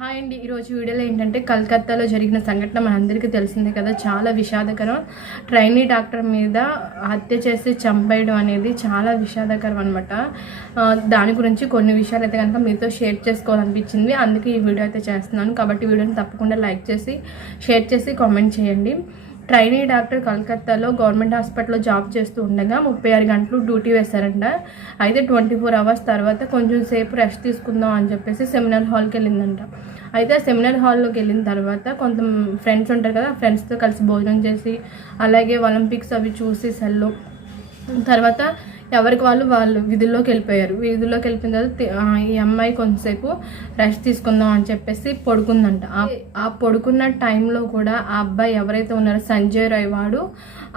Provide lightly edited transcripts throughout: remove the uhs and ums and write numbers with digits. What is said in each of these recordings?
Hi అండి. ఈరోజు వీడియోలో ఏంటంటే కలకత్తాలో జరిగిన సంఘటన మనందరికీ తెలిసిందే కదా, చాలా విషాదకరం. ట్రైనీ డాక్టర్ మీద హత్య చేసి చంపేయడం అనేది చాలా విషాదకరం అనమాట. దాని గురించి కొన్ని విషయాలు అయితే కనుక మీతో షేర్ చేసుకోవాలనిపించింది, అందుకే ఈ వీడియో అయితే చేస్తున్నాను. కాబట్టి వీడియోని తప్పకుండా లైక్ చేసి షేర్ చేసి కామెంట్ చేయండి. ట్రైనీ డాక్టర్ కలకత్తాలో గవర్నమెంట్ హాస్పిటల్లో జాబ్ చేస్తూ ఉండగా 36 గంటలు డ్యూటీ వేశారంట. అయితే 24 అవర్స్ తర్వాత కొంచెం సేపు రెస్ట్ తీసుకుందాం అని చెప్పేసి సెమినార్ హాల్కి వెళ్ళిందంట. అయితే సెమినార్ హాల్లోకి వెళ్ళిన తర్వాత కొంత ఫ్రెండ్స్ ఉంటారు కదా, ఫ్రెండ్స్తో కలిసి భోజనం చేసి అలాగే ఒలింపిక్స్ అవి చూసి సెల్లో తర్వాత ఎవరికి వాళ్ళు విధుల్లోకి వెళ్ళిపోయారు. విధుల్లోకి వెళ్ళిపోయిన తర్వాత ఈ అమ్మాయి కొంతసేపు రెస్ట్ తీసుకుందాం అని చెప్పేసి పడుకుందంట. ఆ పడుకున్న టైంలో కూడా ఆ అబ్బాయి ఎవరైతే ఉన్నారో సంజయ్ రాయ్ వాడు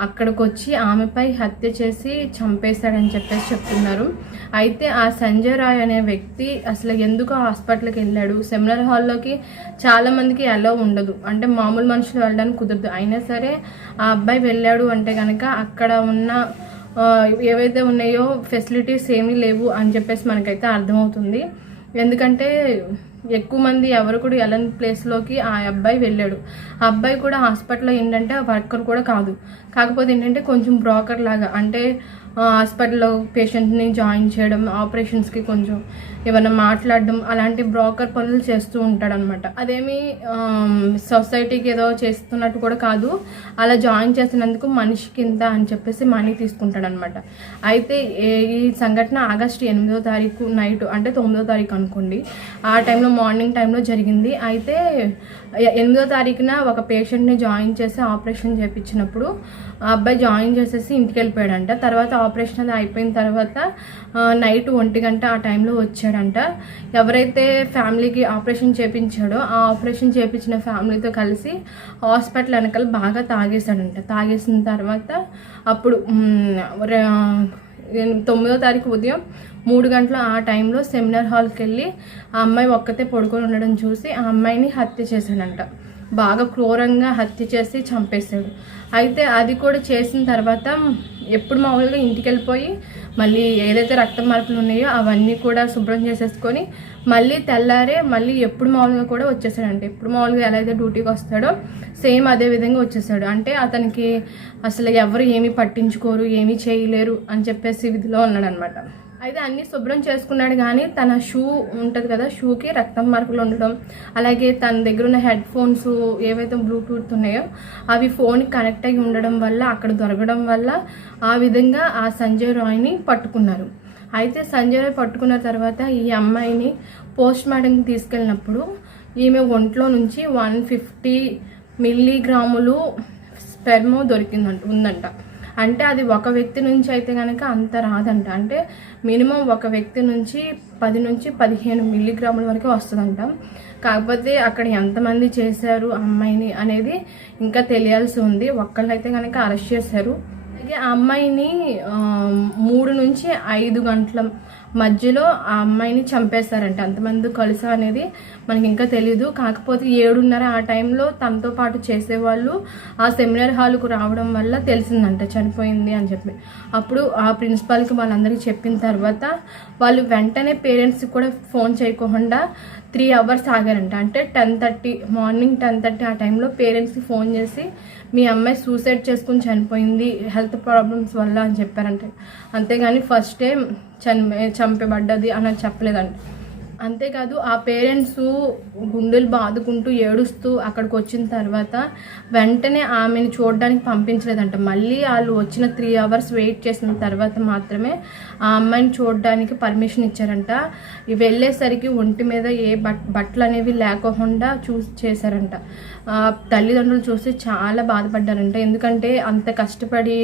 అక్కడికి వచ్చి ఆమెపై హత్య చేసి చంపేశాడని చెప్పేసి చెప్తున్నారు. అయితే ఆ సంజయ్ రాయ్ అనే వ్యక్తి అసలు ఎందుకు హాస్పిటల్కి వెళ్ళాడు? సెమినార్ హాల్లోకి చాలా మందికి అలో ఉండదు, అంటే మామూలు మనుషులు వెళ్ళడానికి కుదరదు. అయినా సరే ఆ అబ్బాయి వెళ్ళాడు అంటే కనుక అక్కడ ఉన్న ఏవైతే ఉన్నాయో ఫెసిలిటీస్ ఏమీ లేవు అని చెప్పేసి మనకైతే అర్థమవుతుంది. ఎందుకంటే ఎక్కువ మంది ఎవరు కూడా వెళ్ళని ప్లేస్లోకి ఆ అబ్బాయి వెళ్ళాడు. ఆ అబ్బాయి కూడా హాస్పిటల్లో ఏంటంటే వర్కర్ కూడా కాదు, కాకపోతే ఏంటంటే కొంచెం బ్రోకర్ లాగా, అంటే హాస్పిటల్లో పేషెంట్ని జాయిన్ చేయడం, ఆపరేషన్స్కి కొంచెం ఏమైనా మాట్లాడడం, అలాంటి బ్రోకర్ పనులు చేస్తూ ఉంటాడనమాట. అదేమి సొసైటీకి ఏదో చేస్తున్నట్టు కూడా కాదు, అలా జాయిన్ చేసినందుకు మనిషికి ఇంత అని చెప్పేసి మనీ తీసుకుంటాడనమాట. అయితే ఈ సంఘటన ఆగస్టు 8వ తారీఖు నైట్, అంటే 9వ తారీఖు అనుకోండి, ఆ టైంలో మార్నింగ్ టైంలో జరిగింది. అయితే 8వ తారీఖున ఒక పేషెంట్ని జాయిన్ చేసి ఆపరేషన్ చేయించినప్పుడు ఆ అబ్బాయి జాయిన్ చేసేసి ఇంటికి వెళ్ళిపోయాడంట. తర్వాత ఆపరేషన్ అది అయిపోయిన తర్వాత నైట్ 1 గంట ఆ టైంలో వచ్చాడంట. ఎవరైతే ఫ్యామిలీకి ఆపరేషన్ చేయించాడో ఆ ఆపరేషన్ చేయించిన ఫ్యామిలీతో కలిసి హాస్పిటల్ వెనకాల బాగా తాగేశాడంట. తాగేసిన తర్వాత అప్పుడు 9వ తారీఖు ఉదయం 3 గంటల ఆ టైంలో సెమినార్ హాల్కి వెళ్ళి ఆ అమ్మాయి ఒక్కతే పడుకొని ఉండడం చూసి ఆ అమ్మాయిని హత్య చేశాడంట. బాగా క్రూరంగా హత్య చేసి చంపేశాడు. అయితే అది కూడా చేసిన తర్వాత ఎప్పుడు మామూలుగా ఇంటికి వెళ్ళిపోయి మళ్ళీ ఏదైతే రక్త మార్పులు ఉన్నాయో అవన్నీ కూడా శుభ్రం చేసేసుకొని మళ్ళీ తెల్లారే మళ్ళీ ఎప్పుడు మామూలుగా కూడా వచ్చేసాడంటే, ఎప్పుడు మామూలుగా ఎలా అయితే డ్యూటీకి వస్తాడో సేమ్ అదే విధంగా వచ్చేసాడు. అంటే అతనికి అసలు ఎవరు ఏమీ పట్టించుకోరు, ఏమీ చేయలేరు అని చెప్పేసి విధిలో ఉన్నాడు అనమాట. అయితే అన్నీ శుభ్రం చేసుకున్నాడు, కానీ తన షూ ఉంటుంది కదా, షూకి రక్తం మార్కులు ఉండడం, అలాగే తన దగ్గర ఉన్న హెడ్ ఫోన్స్ ఏవైతే బ్లూటూత్ ఉన్నాయో అవి ఫోన్కి కనెక్ట్ అయ్యి ఉండడం వల్ల అక్కడ దొరకడం వల్ల ఆ విధంగా ఆ సంజయ్ రాయ్ని పట్టుకున్నారు. అయితే సంజయ్ రాయ్ పట్టుకున్న తర్వాత ఈ అమ్మాయిని పోస్ట్ మార్టంకి తీసుకెళ్ళినప్పుడు ఈమె ఒంట్లో నుంచి 150 మిల్లీగ్రాములు స్పెర్మ్ ఉందంట. అంటే అది ఒక వ్యక్తి నుంచి అయితే కనుక అంత రాదంట, అంటే మినిమం ఒక వ్యక్తి నుంచి 10 నుంచి 15 మిల్లీగ్రాముల వరకు వస్తుందంట. కాకపోతే అక్కడ ఎంతమంది చేశారు అమ్మాయిని అనేది ఇంకా తెలియాల్సి ఉంది. ఒక్కళ్ళైతే కనుక అరెస్ట్ చేశారు. అలాగే ఆ అమ్మాయిని 3 నుంచి 5 గంటల మధ్యలో ఆ అమ్మాయిని చంపేస్తారంట. అంతమంది కలిసి అనేది మనకి ఇంకా తెలీదు. కాకపోతే 7:30 ఆ టైంలో తనతో పాటు చేసేవాళ్ళు ఆ సెమినార్ హాల్కు రావడం వల్ల తెలిసిందంట చనిపోయింది అని చెప్పి. అప్పుడు ఆ ప్రిన్సిపాల్కి వాళ్ళందరికీ చెప్పిన తర్వాత వాళ్ళు వెంటనే పేరెంట్స్కి కూడా ఫోన్ చేయకుండా 3 అవర్స్ ఆగారంట. అంటే 10:30 మార్నింగ్ 10:30 ఆ టైంలో పేరెంట్స్కి ఫోన్ చేసి మీ అమ్మాయి సూసైడ్ చేసుకుని చనిపోయింది హెల్త్ ప్రాబ్లమ్స్ వల్ల అని చెప్పారంటే, అంతేగాని ఫస్ట్ టైం చంపబడ్డది అని చెప్పలేదంట. అంతేకాదు ఆ పేరెంట్స్ గుండెలు బాదుకుంటూ ఏడుస్తూ అక్కడికి వచ్చిన తర్వాత వెంటనే ఆమెను చూడడానికి పంపించలేదంట. మళ్ళీ వాళ్ళు వచ్చిన 3 అవర్స్ వెయిట్ చేసిన తర్వాత మాత్రమే ఆ అమ్మాయిని చూడడానికి పర్మిషన్ ఇచ్చారంట. వెళ్ళేసరికి ఒంటి మీద ఏ బట్టలు అనేవి లేకుండా చేశారంట. తల్లిదండ్రులు చూసి చాలా బాధపడ్డారంట. ఎందుకంటే అంత కష్టపడి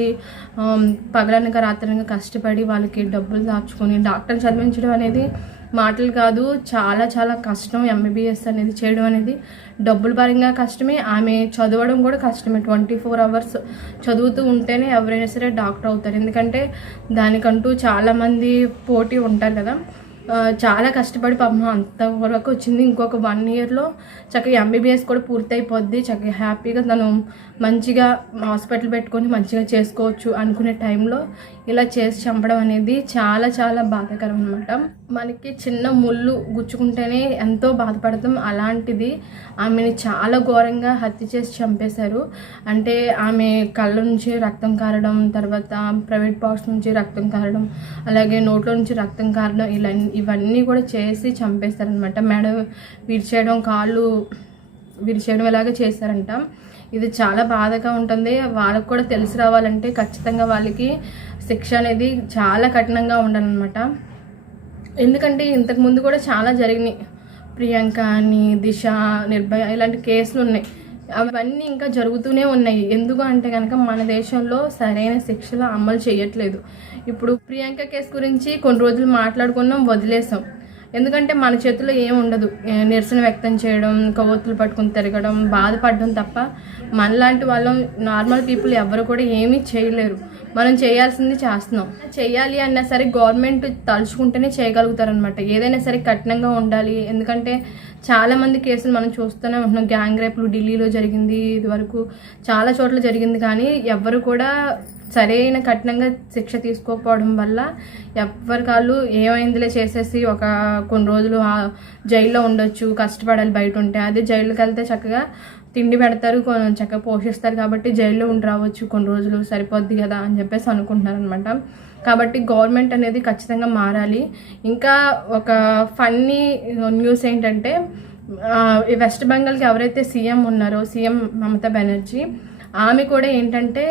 పగలనక రాత్రనక కష్టపడి వాళ్ళకి డబ్బులు దాచుకొని డాక్టర్ చదివించడం అనేది మాటలు కాదు, చాలా చాలా కష్టం. MBBS అనేది చేయడం అనేది డబ్బుల పరంగా కష్టమే, ఆమె చదవడం కూడా కష్టమే. 24 అవర్స్ చదువుతూ ఉంటేనే ఎవరైనా సరే డాక్టర్ అవుతారు. ఎందుకంటే దానికంటూ చాలామంది పోటీ ఉంటారు కదా. చాలా కష్టపడి పాపం అంతవరకు వచ్చింది. ఇంకొక 1 ఇయర్లో చక్కగా ఎంబీబీఎస్ కూడా పూర్తయిపోద్ది. చక్కగా హ్యాపీగా తను మంచిగా హాస్పిటల్ పెట్టుకొని మంచిగా చేసుకోవచ్చు అనుకునే టైంలో ఇలా చేసి చంపడం అనేది చాలా చాలా బాధాకరం అనమాట. మనకి చిన్న ముళ్ళు గుచ్చుకుంటేనే ఎంతో బాధపడతాం. అలాంటిది ఆమెని చాలా ఘోరంగా హత్య చేసి చంపేశారు. అంటే ఆమె కళ్ళ నుంచి రక్తం కారడం, తర్వాత ప్రైవేట్ పార్ట్స్ నుంచి రక్తం కారడం, అలాగే నోట్లో నుంచి రక్తం కారడం, ఇవన్నీ కూడా చేసి చంపేస్తారనమాట. మెడ విరిచేయడం, కాళ్ళు విరిచేయడం ఇలాగే చేశారంట. ఇది చాలా బాధగా ఉంటుంది. వాళ్ళకు కూడా తెలిసి రావాలంటే ఖచ్చితంగా వాళ్ళకి శిక్ష అనేది చాలా కఠినంగా ఉండాలన్నమాట. ఎందుకంటే ఇంతకుముందు కూడా చాలా జరిగినాయి. ప్రియాంక అని, దిశ, నిర్భయ ఇలాంటి కేసులు ఉన్నాయి. అవన్నీ ఇంకా జరుగుతూనే ఉన్నాయి. ఎందుకు అంటే కనుక మన దేశంలో సరైన శిక్షలు అమలు చేయట్లేదు. ఇప్పుడు ప్రియాంక కేసు గురించి కొన్ని రోజులు మాట్లాడుకున్నాం, వదిలేసాం. ఎందుకంటే మన చేతిలో ఏముండదు. నిరసన వ్యక్తం చేయడం, కొవ్వొత్తులు పట్టుకుని తిరగడం, బాధపడడం తప్ప మనలాంటి వాళ్ళం నార్మల్ పీపుల్ ఎవరు కూడా ఏమీ చేయలేరు. మనం చేయాల్సింది చేస్తున్నాం. చేయాలి అన్నా సరే గవర్నమెంట్ తలుచుకుంటేనే చేయగలుగుతారనమాట. ఏదైనా సరే కఠినంగా ఉండాలి. ఎందుకంటే చాలామంది కేసులు మనం చూస్తూనే ఉంటున్నాం. గ్యాంగ్ రేపులు ఢిల్లీలో జరిగింది, ఇది వరకు చాలా చోట్ల జరిగింది. కానీ ఎవరు కూడా సరైన కఠినంగా శిక్ష తీసుకోకపోవడం వల్ల ఎవరి కాళ్ళు ఏమైందిలే చేసేసి కొన్ని రోజులు జైల్లో ఉండొచ్చు, కష్టపడాలి బయట ఉంటే. అదే జైలుకి వెళ్తే చక్కగా తిండి పెడతారు, చక్కగా పోషిస్తారు కాబట్టి జైల్లో ఉండి రావచ్చు కొన్ని రోజులు, సరిపోద్ది కదా అని చెప్పేసి అనుకుంటున్నారు అనమాట. కాబట్టి గవర్నమెంట్ అనేది ఖచ్చితంగా మారాలి. ఇంకా ఒక ఫన్నీ న్యూస్ ఏంటంటే, వెస్ట్ బెంగాల్కి ఎవరైతే సీఎం ఉన్నారో, సీఎం మమతా బెనర్జీ, ఆమె కూడా ఏంటంటే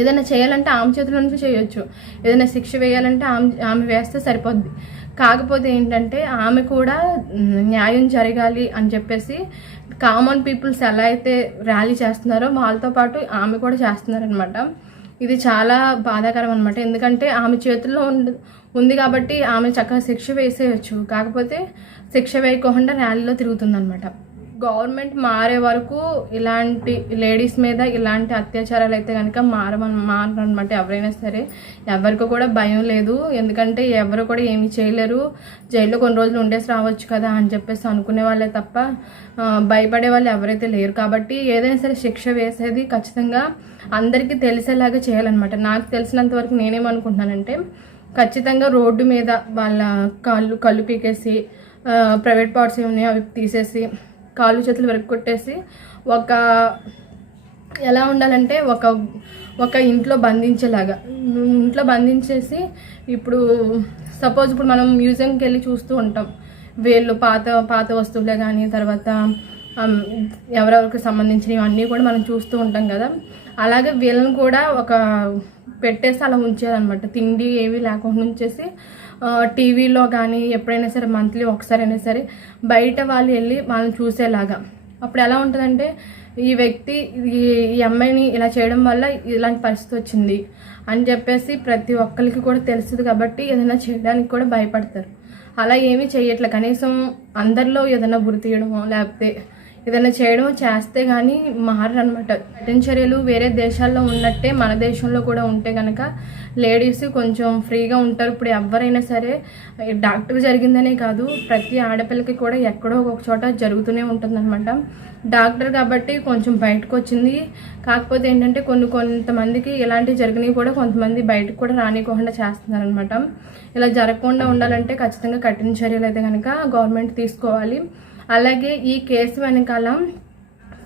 ఏదైనా చేయాలంటే ఆమె చేతుల నుంచి చేయొచ్చు. ఏదైనా శిక్ష వేయాలంటే ఆమె వేస్తే సరిపోద్ది. కాకపోతే ఏంటంటే ఆమె కూడా న్యాయం జరగాలి అని చెప్పేసి కామన్ పీపుల్స్ ఎలా అయితే ర్యాలీ చేస్తున్నారో వాళ్ళతో పాటు ఆమె కూడా చేస్తున్నారనమాట. ఇది చాలా బాధాకరం అనమాట. ఎందుకంటే ఆమె చేతుల్లో ఉంది కాబట్టి ఆమె చక్కగా శిక్ష వేసేయచ్చు. కాకపోతే శిక్ష వేయకుండా ర్యాలీలో తిరుగుతుందనమాట. గవర్నమెంట్ మారే వరకు ఇలాంటి లేడీస్ మీద ఇలాంటి అత్యాచారాలు అయితే కనుక మారనమాట. ఎవరైనా సరే ఎవరికి కూడా భయం లేదు. ఎందుకంటే ఎవరు కూడా ఏమీ చేయలేరు. జైల్లో కొన్ని రోజులు ఉండేసి రావచ్చు కదా అని చెప్పేసి అనుకునే వాళ్ళే తప్ప భయపడే వాళ్ళు ఎవరైతే లేరు. కాబట్టి ఏదైనా సరే శిక్ష వేసేది ఖచ్చితంగా అందరికీ తెలిసేలాగా చేయాలన్నమాట. నాకు తెలిసినంత వరకు నేనేమనుకుంటున్నానంటే, ఖచ్చితంగా రోడ్డు మీద వాళ్ళ కళ్ళు పీకేసి, ప్రైవేట్ పార్ట్స్ ఏమన్నాయో అవి తీసేసి, కాళ్ళు చేతులు వెరక్కొట్టేసి ఎలా ఉండాలంటే ఒక ఇంట్లో బంధించేసి, ఇప్పుడు సపోజ్ ఇప్పుడు మనం మ్యూజియంకి వెళ్ళి చూస్తూ ఉంటాం. వీళ్ళు పాత వస్తువులే కానీ, తర్వాత ఎవరెవరికి సంబంధించినవి అన్నీ కూడా మనం చూస్తూ ఉంటాం కదా. అలాగే వీళ్ళని కూడా పెట్టేసి అలా ఉంచేయాలన్నమాట. తిండి ఏవి లేకుండా ఉంచేసి టీవీలో కానీ ఎప్పుడైనా సరే మంత్లీ ఒకసారైనా సరే బయట వాళ్ళు వెళ్ళి వాళ్ళని చూసేలాగా. అప్పుడు ఎలా ఉంటుందంటే, ఈ వ్యక్తి ఈ అమ్మాయిని ఇలా చేయడం వల్ల ఇలాంటి పరిస్థితి వచ్చింది అని చెప్పేసి ప్రతి ఒక్కరికి కూడా తెలుస్తుంది. కాబట్టి ఏదైనా చేయడానికి కూడా భయపడతారు. అలా ఏమీ చేయట్లే. కనీసం అందరిలో ఏదైనా గురి తీయడమో లేకపోతే ఏదైనా చేయడమో చేస్తే కానీ మారనమాట. కఠిన చర్యలు వేరే దేశాల్లో ఉన్నట్టే మన దేశంలో కూడా ఉంటే కనుక లేడీస్ కొంచెం ఫ్రీగా ఉంటారు. ఇప్పుడు ఎవరైనా సరే డాక్టర్ జరిగిందనే కాదు, ప్రతి ఆడపిల్లకి కూడా ఎక్కడో ఒక చోట జరుగుతూనే ఉంటుందన్నమాట. డాక్టర్ కాబట్టి కొంచెం బయటకు వచ్చింది. కాకపోతే ఏంటంటే కొంతమందికి ఇలాంటివి జరిగినవి కూడా కొంతమంది బయటకు కూడా రానివ్వకుండా చేస్తున్నారనమాట. ఇలా జరగకుండా ఉండాలంటే ఖచ్చితంగా కఠిన చర్యలు అయితే కనుక గవర్నమెంట్ తీసుకోవాలి. అలాగే ఈ కేసు వెనకాల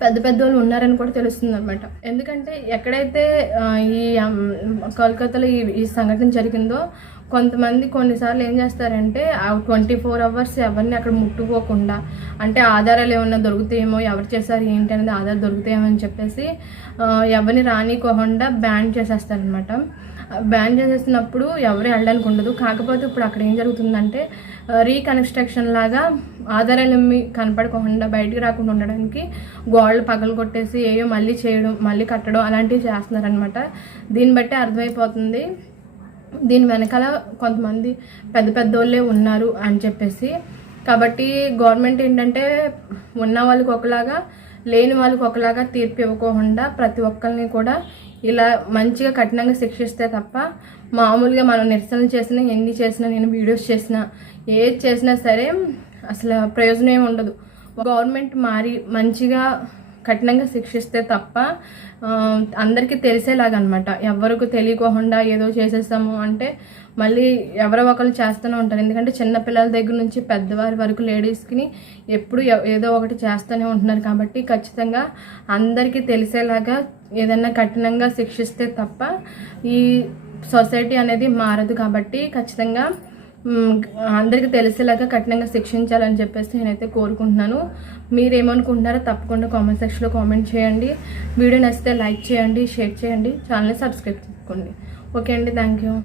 పెద్ద వాళ్ళు ఉన్నారని కూడా తెలుస్తుంది అనమాట. ఎందుకంటే ఎక్కడైతే ఈ కోల్కతాలో ఈ సంఘటన జరిగిందో, కొంతమంది కొన్నిసార్లు ఏం చేస్తారంటే 24 hours ఎవరిని అక్కడ ముట్టుకోకుండా, అంటే ఆధారాలు ఏమన్నా దొరుకుతాయేమో, ఎవరు చేశారు ఏంటి అనేది ఆధారాలు దొరుకుతాయేమో అని చెప్పేసి ఎవరిని రానికోకుండా బ్యాన్ చేసేస్తారనమాట. బ్యాన్ చేసేసినప్పుడు ఎవరు వెళ్ళడానికి ఉండదు. కాకపోతే ఇప్పుడు అక్కడ ఏం జరుగుతుందంటే, రీకన్స్ట్రక్షన్ లాగా ఆధారాలు కనపడకుండా బయటికి రాకుండా ఉండడానికి గోడలు పగలు కొట్టేసి ఏయో మళ్ళీ చేయడం, మళ్ళీ కట్టడం అలాంటివి చేస్తున్నారనమాట. దీన్ని బట్టి అర్థమైపోతుంది దీని వెనకాల కొంతమంది పెద్దోళ్ళే ఉన్నారు అని చెప్పేసి. కాబట్టి గవర్నమెంట్ ఏంటంటే, ఉన్న వాళ్ళకి ఒకలాగా లేని వాళ్ళకి ఒకలాగా తీర్పు ఇవ్వకుండా ప్రతి ఒక్కరిని కూడా ఇలా మంచిగా కఠినంగా శిక్షిస్తే తప్ప మామూలుగా మనం నిరసనలు చేసినా, ఎన్ని చేసినా, నేను వీడియోస్ చేసినా, ఏది చేసినా సరే అసలు ప్రయోజనం ఏమి ఉండదు. గవర్నమెంట్ మారి మంచిగా కఠినంగా శిక్షిస్తే తప్ప అందరికీ తెలిసేలాగనమాట. ఎవరికి తెలియకోకుండా ఏదో చేసేస్తాము అంటే మళ్ళీ ఎవరో ఒకరు చేస్తూనే ఉంటారు. ఎందుకంటే చిన్నపిల్లల దగ్గర నుంచి పెద్దవారి వరకు లేడీస్కి ఎప్పుడు ఏదో ఒకటి చేస్తూనే ఉంటున్నారు. కాబట్టి ఖచ్చితంగా అందరికీ తెలిసేలాగా ఏదైనా కఠినంగా శిక్షిస్తే తప్ప ఈ సొసైటీ అనేది మారదు. కాబట్టి ఖచ్చితంగా అందరికీ తెలిసేలాగా కఠినంగా శిక్షించాలని చెప్పేసి నేనైతే కోరుకుంటున్నాను. మీరేమనుకుంటున్నారో తప్పకుండా కామెంట్ సెక్షన్లో కామెంట్ చేయండి. వీడియో నచ్చితే లైక్ చేయండి, షేర్ చేయండి, ఛానల్ని సబ్స్క్రైబ్ చేసుకోండి. ఓకే అండి, థ్యాంక్ యూ.